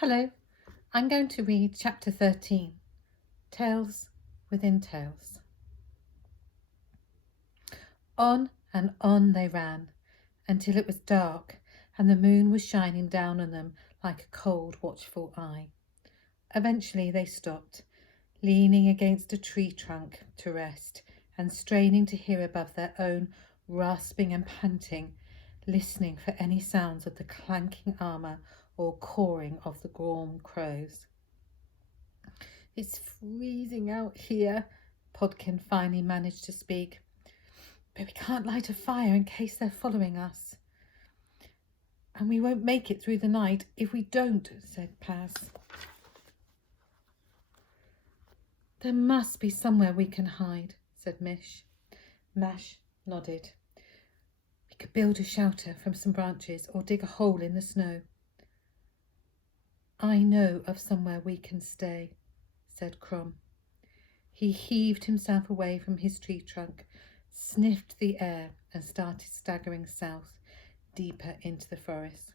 Hello, I'm going to read chapter 13, Tales Within Tales. On and on they ran until it was dark and the moon was shining down on them like a cold, watchful eye. Eventually they stopped, leaning against a tree trunk to rest and straining to hear above their own rasping and panting, listening for any sounds of the clanking armour or cawing of the gaunt crows. "It's freezing out here," Podkin finally managed to speak. "But we can't light a fire in case they're following us." "And we won't make it through the night if we don't," said Paz. "There must be somewhere we can hide," said Mash nodded. "We could build a shelter from some branches or dig a hole in the snow." "I know of somewhere we can stay," said Crom. He heaved himself away from his tree trunk, sniffed the air and started staggering south, deeper into the forest.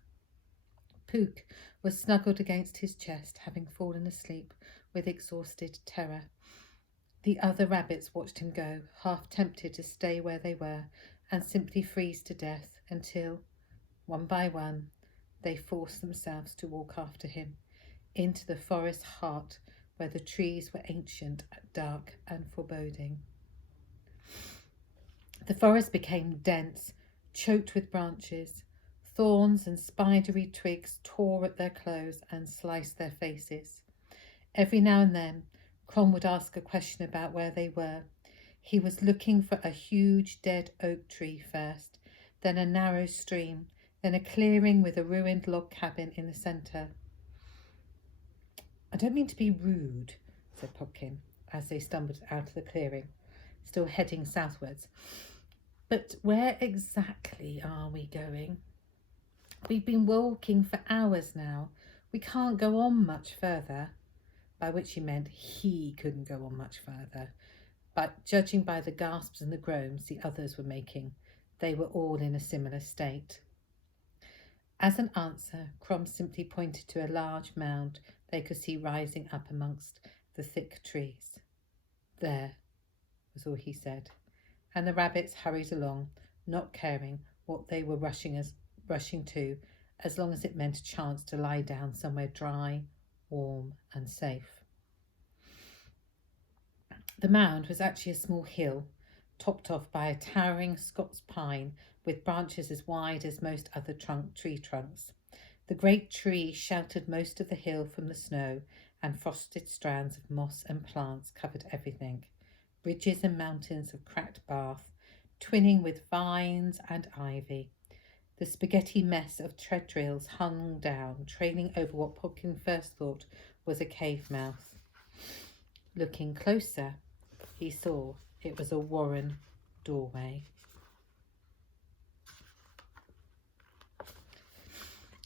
Pook was snuggled against his chest, having fallen asleep with exhausted terror. The other rabbits watched him go, half tempted to stay where they were and simply freeze to death until, one by one, they forced themselves to walk after him into the forest heart where the trees were ancient, dark and foreboding. The forest became dense, choked with branches. Thorns and spidery twigs tore at their clothes and sliced their faces. Every now and then, Crom would ask a question about where they were. He was looking for a huge dead oak tree first, then a narrow stream, then a clearing with a ruined log cabin in the centre. "I don't mean to be rude," said Podkin, as they stumbled out of the clearing, still heading southwards. "But where exactly are we going? We've been walking for hours now. We can't go on much further." By which he meant he couldn't go on much further. But judging by the gasps and the groans the others were making, they were all in a similar state. As an answer, Crom simply pointed to a large mound they could see rising up amongst the thick trees. "There," was all he said, and the rabbits hurried along, not caring what they were rushing to, as long as it meant a chance to lie down somewhere dry, warm and safe. The mound was actually a small hill, topped off by a towering Scots pine with branches as wide as most other tree trunks. The great tree sheltered most of the hill from the snow, and frosted strands of moss and plants covered everything. Ridges and mountains of cracked bark, twinning with vines and ivy. The spaghetti mess of tread drills hung down, trailing over what Podkin first thought was a cave mouth. Looking closer, he saw it was a warren doorway.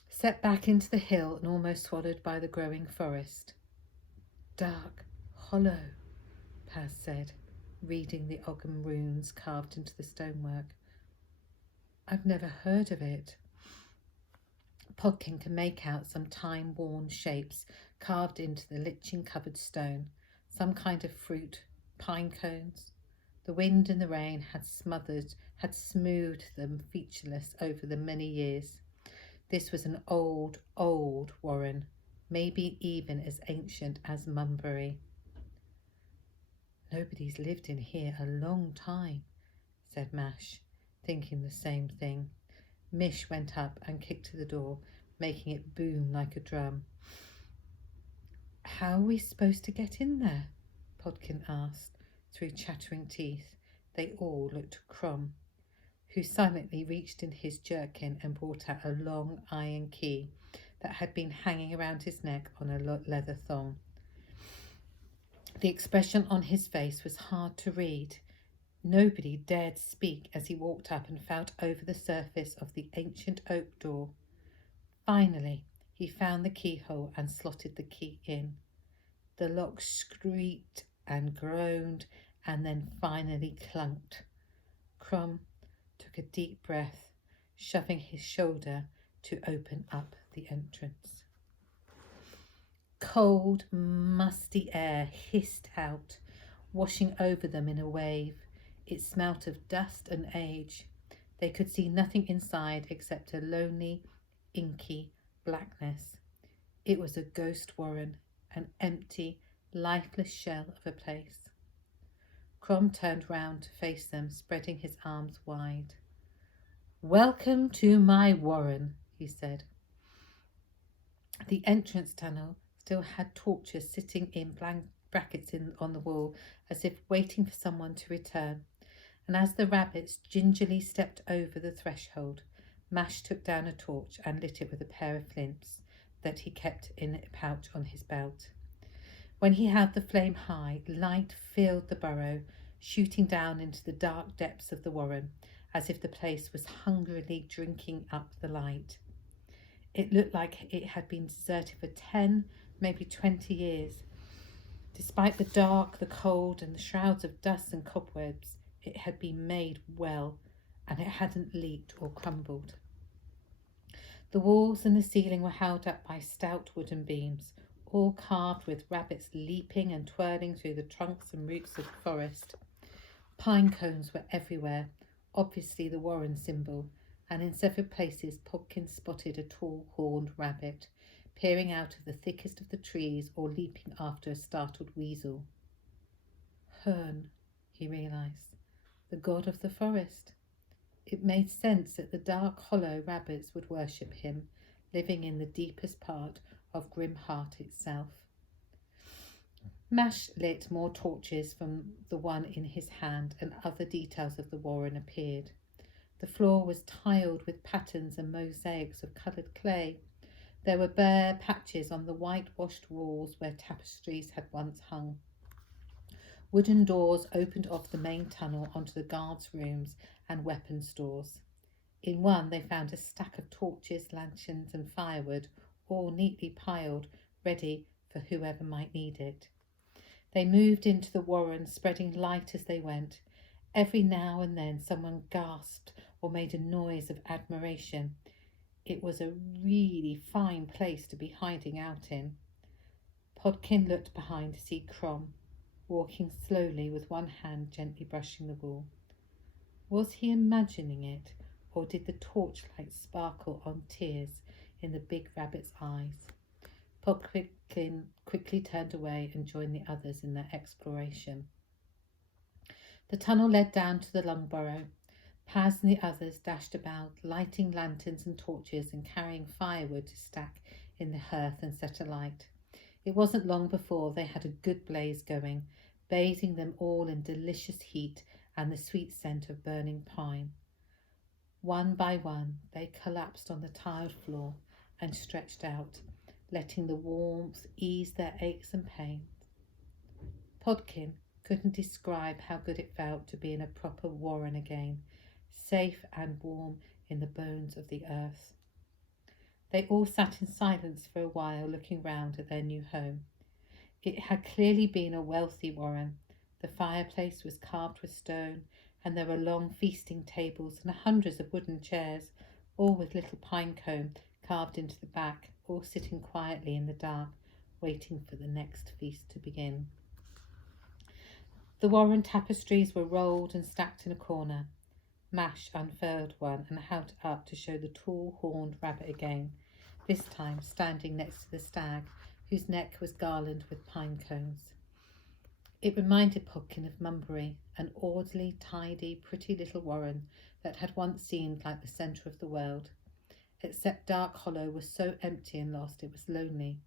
Set back into the hill and almost swallowed by the growing forest. "Dark, hollow," Paz said, reading the Ogham runes carved into the stonework. "I've never heard of it." Podkin could make out some time-worn shapes carved into the lichen-covered stone, some kind of fruit, pine cones. The wind and the rain had smoothed them featureless over the many years. This was an old, old warren, maybe even as ancient as Mumbury. "Nobody's lived in here a long time," said Mash, thinking the same thing. Mish went up and kicked to the door, making it boom like a drum. "How are we supposed to get in there?" Podkin asked, through chattering teeth. They all looked at Crom, who silently reached in his jerkin and brought out a long iron key that had been hanging around his neck on a leather thong. The expression on his face was hard to read. Nobody dared speak as he walked up and felt over the surface of the ancient oak door. Finally, he found the keyhole and slotted the key in. The lock squeaked and groaned and then finally clunked. Crom took a deep breath, shoving his shoulder to open up the entrance. Cold, musty air hissed out, washing over them in a wave. It smelt of dust and age. They could see nothing inside except a lonely, inky blackness. It was a ghost warren, an empty, lifeless shell of a place. Crom turned round to face them, spreading his arms wide. "Welcome to my warren," he said. The entrance tunnel still had torches sitting in blank brackets on the wall, as if waiting for someone to return. And as the rabbits gingerly stepped over the threshold, Mash took down a torch and lit it with a pair of flints that he kept in a pouch on his belt. When he held the flame high, light filled the burrow, shooting down into the dark depths of the warren, as if the place was hungrily drinking up the light. It looked like it had been deserted for 10, maybe 20 years. Despite the dark, the cold, and the shrouds of dust and cobwebs, it had been made well, and it hadn't leaked or crumbled. The walls and the ceiling were held up by stout wooden beams, all carved with rabbits leaping and twirling through the trunks and roots of the forest. Pine cones were everywhere, obviously the warren symbol, and in several places Podkin spotted a tall horned rabbit, peering out of the thickest of the trees or leaping after a startled weasel. Herne, he realised, the god of the forest. It made sense that the dark hollow rabbits would worship him, living in the deepest part of Grim Heart itself. Mash lit more torches from the one in his hand, and other details of the warren appeared. The floor was tiled with patterns and mosaics of coloured clay. There were bare patches on the whitewashed walls where tapestries had once hung. Wooden doors opened off the main tunnel onto the guards' rooms and weapon stores. In one they found a stack of torches, lanterns and firewood, all neatly piled, ready for whoever might need it. They moved into the warren, spreading light as they went. Every now and then someone gasped or made a noise of admiration. It was a really fine place to be hiding out in. Podkin looked behind to see Crom, walking slowly with one hand gently brushing the wall. Was he imagining it, or did the torchlight sparkle on tears in the big rabbit's eyes? Podkin quickly turned away and joined the others in their exploration. The tunnel led down to the long burrow. Paz and the others dashed about, lighting lanterns and torches and carrying firewood to stack in the hearth and set alight. It wasn't long before they had a good blaze going, bathing them all in delicious heat and the sweet scent of burning pine. One by one, they collapsed on the tiled floor and stretched out, letting the warmth ease their aches and pains. Podkin couldn't describe how good it felt to be in a proper warren again, safe and warm in the bones of the earth. They all sat in silence for a while, looking round at their new home. It had clearly been a wealthy warren. The fireplace was carved with stone, and there were long feasting tables and hundreds of wooden chairs, all with little pine cone carved into the back, all sitting quietly in the dark, waiting for the next feast to begin. The warren tapestries were rolled and stacked in a corner. Mash unfurled one and held it up to show the tall horned rabbit again, this time standing next to the stag, whose neck was garlanded with pine cones. It reminded Podkin of Mumbury, an orderly, tidy, pretty little warren that had once seemed like the centre of the world. Except Dark Hollow was so empty and lost it was lonely,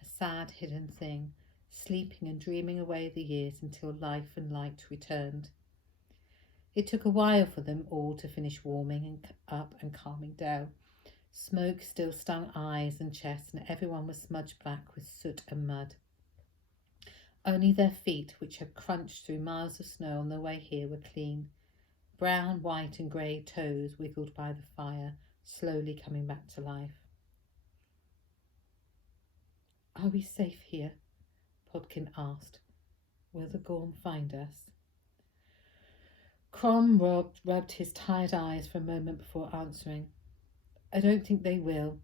a sad hidden thing, sleeping and dreaming away the years until life and light returned. It took a while for them all to finish warming up and calming down. Smoke still stung eyes and chest, and everyone was smudged black with soot and mud. Only their feet, which had crunched through miles of snow on their way here, were clean. Brown, white and grey toes wiggled by the fire, slowly coming back to life. "Are we safe here?" Podkin asked. "Will the Gorm find us?" Crom rubbed his tired eyes for a moment before answering. "I don't think they will.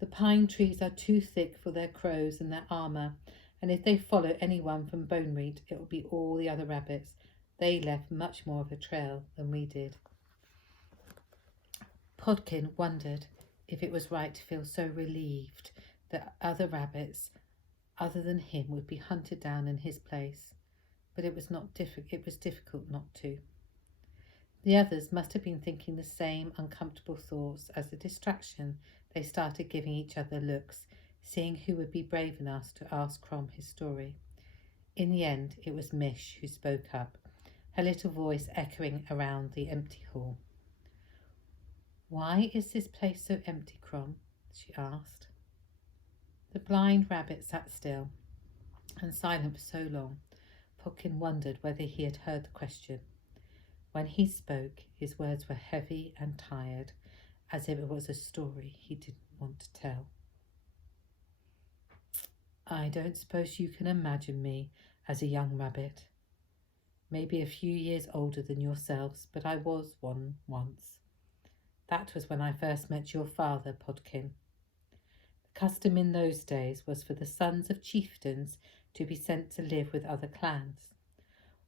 The pine trees are too thick for their crows and their armour, and if they follow anyone from Bonereat, it will be all the other rabbits. They left much more of a trail than we did. Podkin wondered if it was right to feel so relieved that other rabbits other than him would be hunted down in his place, but it was difficult not to. The others must have been thinking the same uncomfortable thoughts. As a distraction, they started giving each other looks, seeing who would be brave enough to ask Crom his story. In the end, it was Mish who spoke up, her little voice echoing around the empty hall. "Why is this place so empty, Crom?" she asked. The blind rabbit sat still and silent for so long, Podkin wondered whether he had heard the question. When he spoke, his words were heavy and tired, as if it was a story he didn't want to tell. "I don't suppose you can imagine me as a young rabbit. Maybe a few years older than yourselves, but I was one once. That was when I first met your father, Podkin. The custom in those days was for the sons of chieftains to be sent to live with other clans,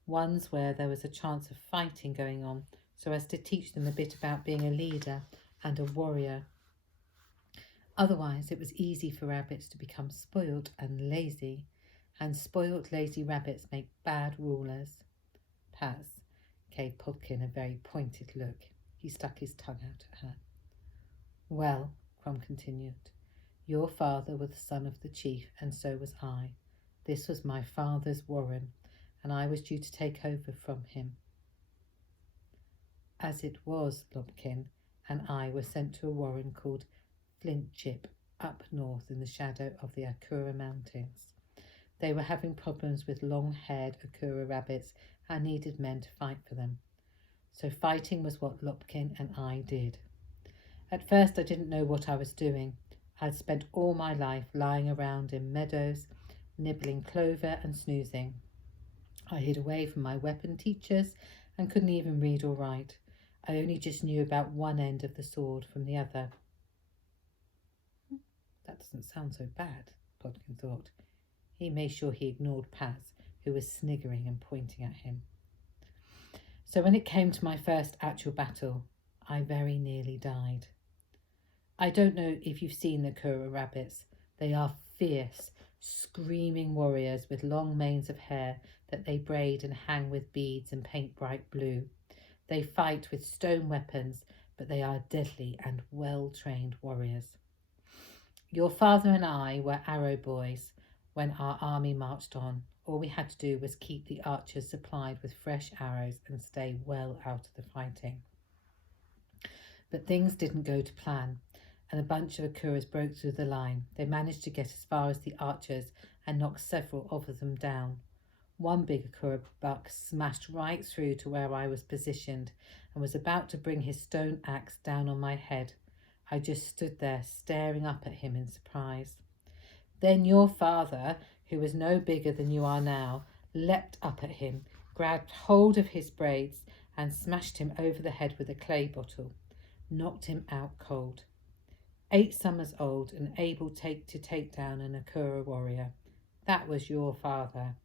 ones where there was a chance of fighting going on, so as to teach them a bit about being a leader and a warrior. Otherwise, it was easy for rabbits to become spoilt and spoilt, lazy rabbits make bad rulers." Paz gave Podkin a very pointed look. He stuck his tongue out at her. "Well," Crom continued, "your father was the son of the chief, and so was I. This was my father's warren, and I was due to take over from him. As it was, Lopkin and I were sent to a warren called Flintchip up north in the shadow of the Akura Mountains. They were having problems with long-haired Akura rabbits and needed men to fight for them. So fighting was what Lopkin and I did. At first I didn't know what I was doing. I'd spent all my life lying around in meadows, nibbling clover and snoozing. I hid away from my weapon teachers and couldn't even read or write. I only just knew about one end of the sword from the other." That doesn't sound so bad, Podkin thought. He made sure he ignored Paz, who was sniggering and pointing at him. "So when it came to my first actual battle, I very nearly died. I don't know if you've seen the Kura rabbits. They are fierce, screaming warriors with long manes of hair that they braid and hang with beads and paint bright blue. They fight with stone weapons, but they are deadly and well-trained warriors. Your father and I were arrow boys when our army marched on. All we had to do was keep the archers supplied with fresh arrows and stay well out of the fighting. But things didn't go to plan, and a bunch of Akuras broke through the line. They managed to get as far as the archers and knocked several of them down. One big Akura buck smashed right through to where I was positioned and was about to bring his stone axe down on my head. I just stood there staring up at him in surprise. Then your father, who was no bigger than you are now, leapt up at him, grabbed hold of his braids and smashed him over the head with a clay bottle, knocked him out cold. 8 summers old and able to take down an Akura warrior. That was your father."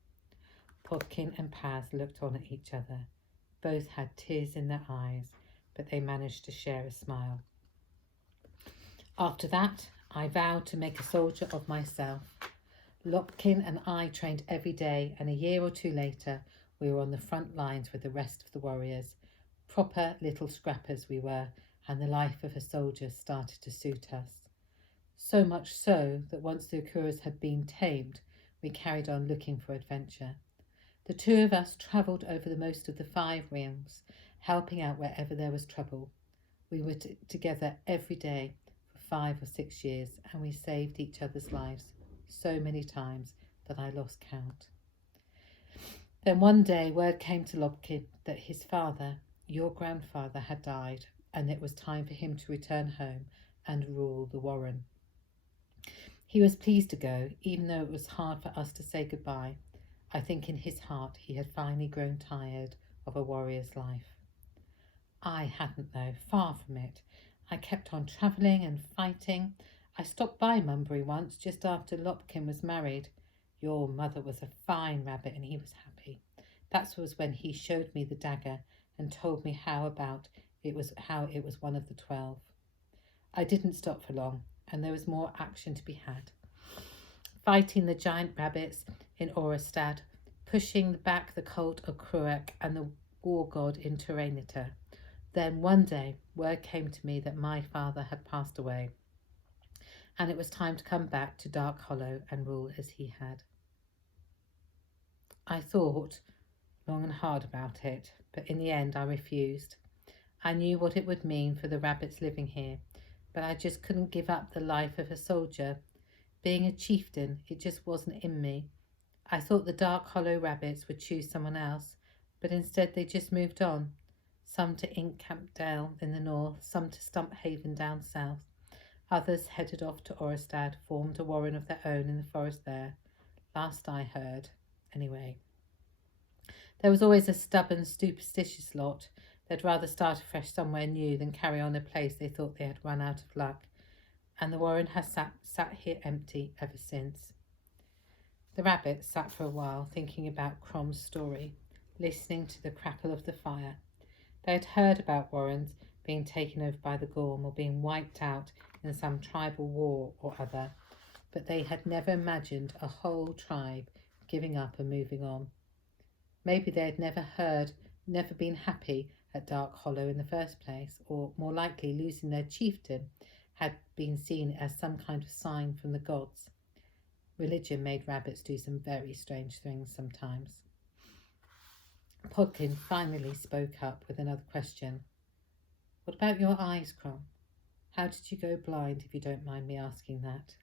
Podkin and Paz looked on at each other. Both had tears in their eyes, but they managed to share a smile. "After that, I vowed to make a soldier of myself. Lopkin and I trained every day, and a year or two later, we were on the front lines with the rest of the warriors. Proper little scrappers we were, and the life of a soldier started to suit us. So much so that once the Akuras had been tamed, we carried on looking for adventure. The 2 of us travelled over the most of the 5 realms, helping out wherever there was trouble. We were together every day for 5 or 6 years, and we saved each other's lives so many times that I lost count. Then one day word came to Lopkin that his father, your grandfather, had died, and it was time for him to return home and rule the warren. He was pleased to go, even though it was hard for us to say goodbye. I think in his heart he had finally grown tired of a warrior's life. I hadn't, though, far from it. I kept on travelling and fighting. I stopped by Munbury once just after Lopkin was married. Your mother was a fine rabbit and he was happy. That was when he showed me the dagger and told me how it was one of the 12. I didn't stop for long, and there was more action to be had. Fighting the giant rabbits in Orestad, pushing back the cult of Cruach and the war god in Turanita. Then one day word came to me that my father had passed away, and it was time to come back to Dark Hollow and rule as he had. I thought long and hard about it, but in the end I refused. I knew what it would mean for the rabbits living here, but I just couldn't give up the life of a soldier. Being a chieftain, it just wasn't in me. I thought the Dark Hollow rabbits would choose someone else, but instead they just moved on. Some to Inkcamp Dale in the north, some to Stumphaven down south. Others headed off to Orestad, formed a warren of their own in the forest there. Last I heard, anyway. There was always a stubborn, superstitious lot. They'd rather start afresh somewhere new than carry on a place they thought they had run out of luck. And the warren has sat here empty ever since. The rabbit sat for a while thinking about Crom's story, listening to the crackle of the fire. They had heard about warrens being taken over by the Gorm or being wiped out in some tribal war or other, but they had never imagined a whole tribe giving up and moving on. Maybe they had never been happy at Dark Hollow in the first place, or more likely losing their chieftain had been seen as some kind of sign from the gods. Religion made rabbits do some very strange things sometimes. Podkin finally spoke up with another question. What about your eyes, Crom? How did you go blind, if you don't mind me asking that?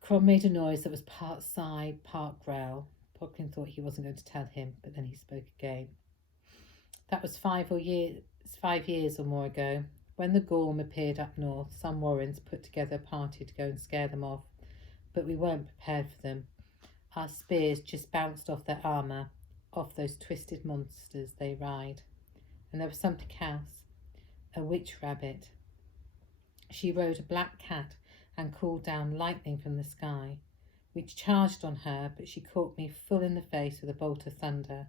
Crom made a noise that was part sigh, part growl. Podkin thought he wasn't going to tell him, but then he spoke again. That was 5 years or more ago. When the Gorm appeared up north, some warrens put together a party to go and scare them off, but we weren't prepared for them. Our spears just bounced off their armour, off those twisted monsters they ride. And there was something else, a witch rabbit. She rode a black cat and called down lightning from the sky. We charged on her, but she caught me full in the face with a bolt of thunder.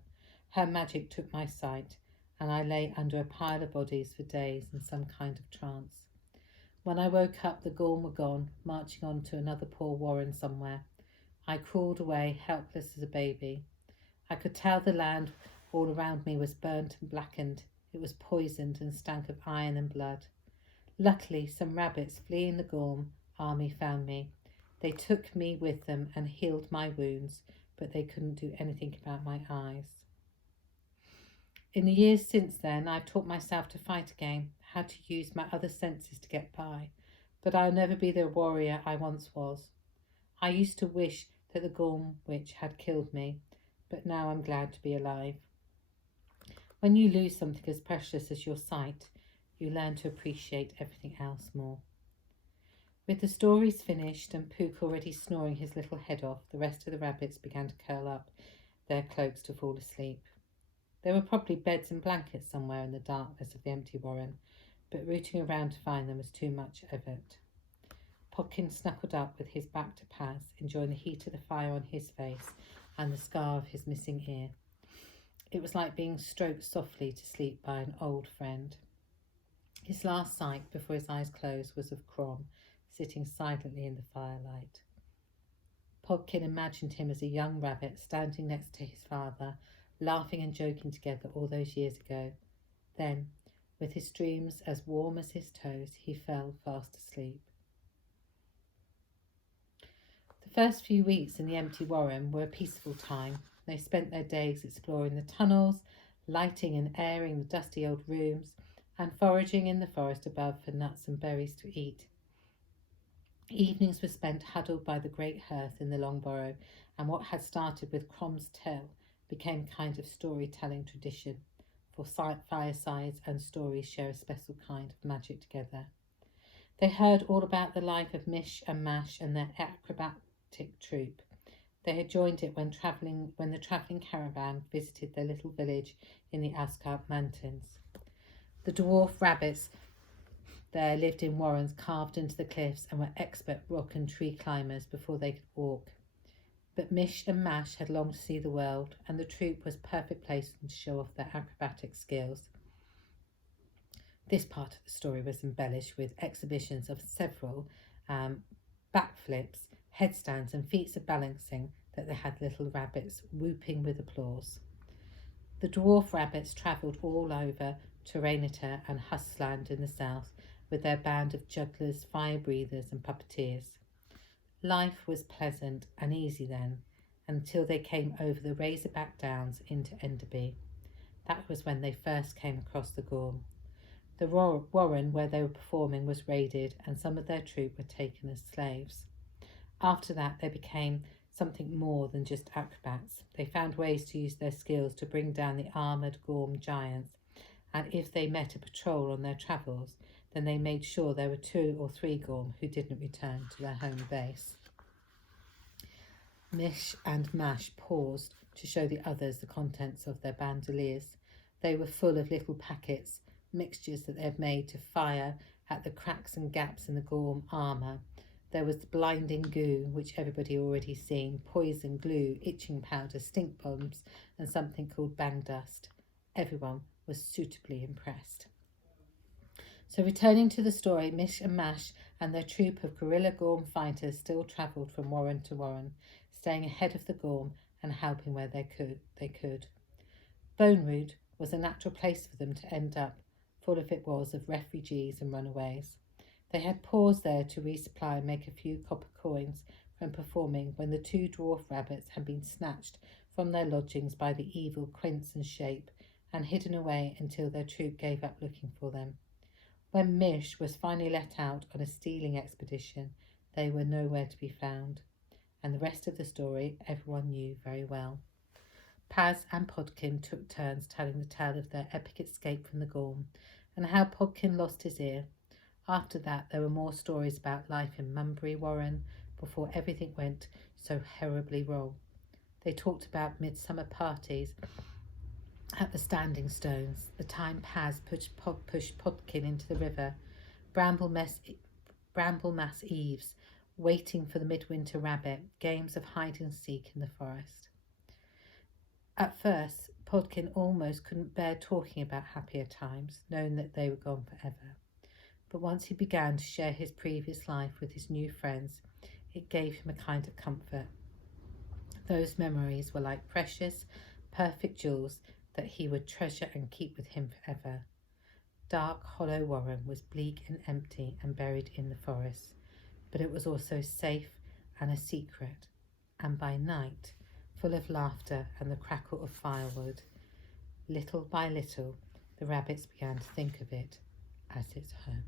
Her magic took my sight, and I lay under a pile of bodies for days in some kind of trance. When I woke up, the Gorm were gone, marching on to another poor warren somewhere. I crawled away, helpless as a baby. I could tell the land all around me was burnt and blackened. It was poisoned and stank of iron and blood. Luckily, some rabbits fleeing the Gorm army found me. They took me with them and healed my wounds, but they couldn't do anything about my eyes. In the years since then, I've taught myself to fight again, how to use my other senses to get by, but I'll never be the warrior I once was. I used to wish that the Gorm witch had killed me, but now I'm glad to be alive. When you lose something as precious as your sight, you learn to appreciate everything else more. With the stories finished and Pook already snoring his little head off, the rest of the rabbits began to curl up their cloaks to fall asleep. There were probably beds and blankets somewhere in the darkness of the empty warren, but rooting around to find them was too much effort. Podkin snuggled up with his back to Paz, enjoying the heat of the fire on his face and the scar of his missing ear. It was like being stroked softly to sleep by an old friend. His last sight before his eyes closed was of Crom, sitting silently in the firelight. Podkin imagined him as a young rabbit standing next to his father, laughing and joking together all those years ago. Then, with his dreams as warm as his toes, he fell fast asleep. The first few weeks in the empty warren were a peaceful time. They spent their days exploring the tunnels, lighting and airing the dusty old rooms, and foraging in the forest above for nuts and berries to eat. Evenings were spent huddled by the great hearth in the long burrow, and what had started with Crom's tale became a kind of storytelling tradition, for firesides and stories share a special kind of magic together. They heard all about the life of Mish and Mash and their acrobatic troupe. They had joined it when the travelling caravan visited their little village in the Ascot Mountains. The dwarf rabbits there lived in warrens carved into the cliffs and were expert rock and tree climbers before they could walk. But Mish and Mash had longed to see the world, and the troop was a perfect place for them to show off their acrobatic skills. This part of the story was embellished with exhibitions of several backflips, headstands and feats of balancing that they had little rabbits whooping with applause. The dwarf rabbits travelled all over Tyrannita and Hustland in the south with their band of jugglers, fire breathers and puppeteers. Life was pleasant and easy then, until they came over the Razorback Downs into Enderby. That was when they first came across the Gorm. The warren where they were performing was raided, and some of their troop were taken as slaves. After that, they became something more than just acrobats. They found ways to use their skills to bring down the armoured Gorm giants, and if they met a patrol on their travels, then they made sure there were 2 or 3 Gorm who didn't return to their home base. Mish and Mash paused to show the others the contents of their bandoliers. They were full of little packets, mixtures that they had made to fire at the cracks and gaps in the Gorm armour. There was the blinding goo, which everybody already seen, poison, glue, itching powder, stink bombs, and something called bang dust. Everyone was suitably impressed. So returning to the story, Mish and Mash and their troop of guerrilla Gorm fighters still travelled from warren to warren, staying ahead of the Gorm and helping where they could. Bone Root was a natural place for them to end up, full of it was of refugees and runaways. They had paused there to resupply and make a few copper coins from performing when the 2 dwarf rabbits had been snatched from their lodgings by the evil Quince and Shape and hidden away until their troop gave up looking for them. When Mish was finally let out on a stealing expedition, they were nowhere to be found, and the rest of the story everyone knew very well. Paz and Podkin took turns telling the tale of their epic escape from the Gorm, and how Podkin lost his ear. After that, there were more stories about life in Munbury Warren before everything went so horribly wrong. They talked about midsummer parties at the Standing Stones, the time Paz pushed Podkin into the river, Bramblemass Eves, waiting for the midwinter rabbit, games of hide and seek in the forest. At first, Podkin almost couldn't bear talking about happier times, knowing that they were gone forever. But once he began to share his previous life with his new friends, it gave him a kind of comfort. Those memories were like precious, perfect jewels that he would treasure and keep with him forever. Dark, hollow Warren was bleak and empty and buried in the forest, but it was also safe and a secret, and by night, full of laughter and the crackle of firewood. Little by little, the rabbits began to think of it as its home.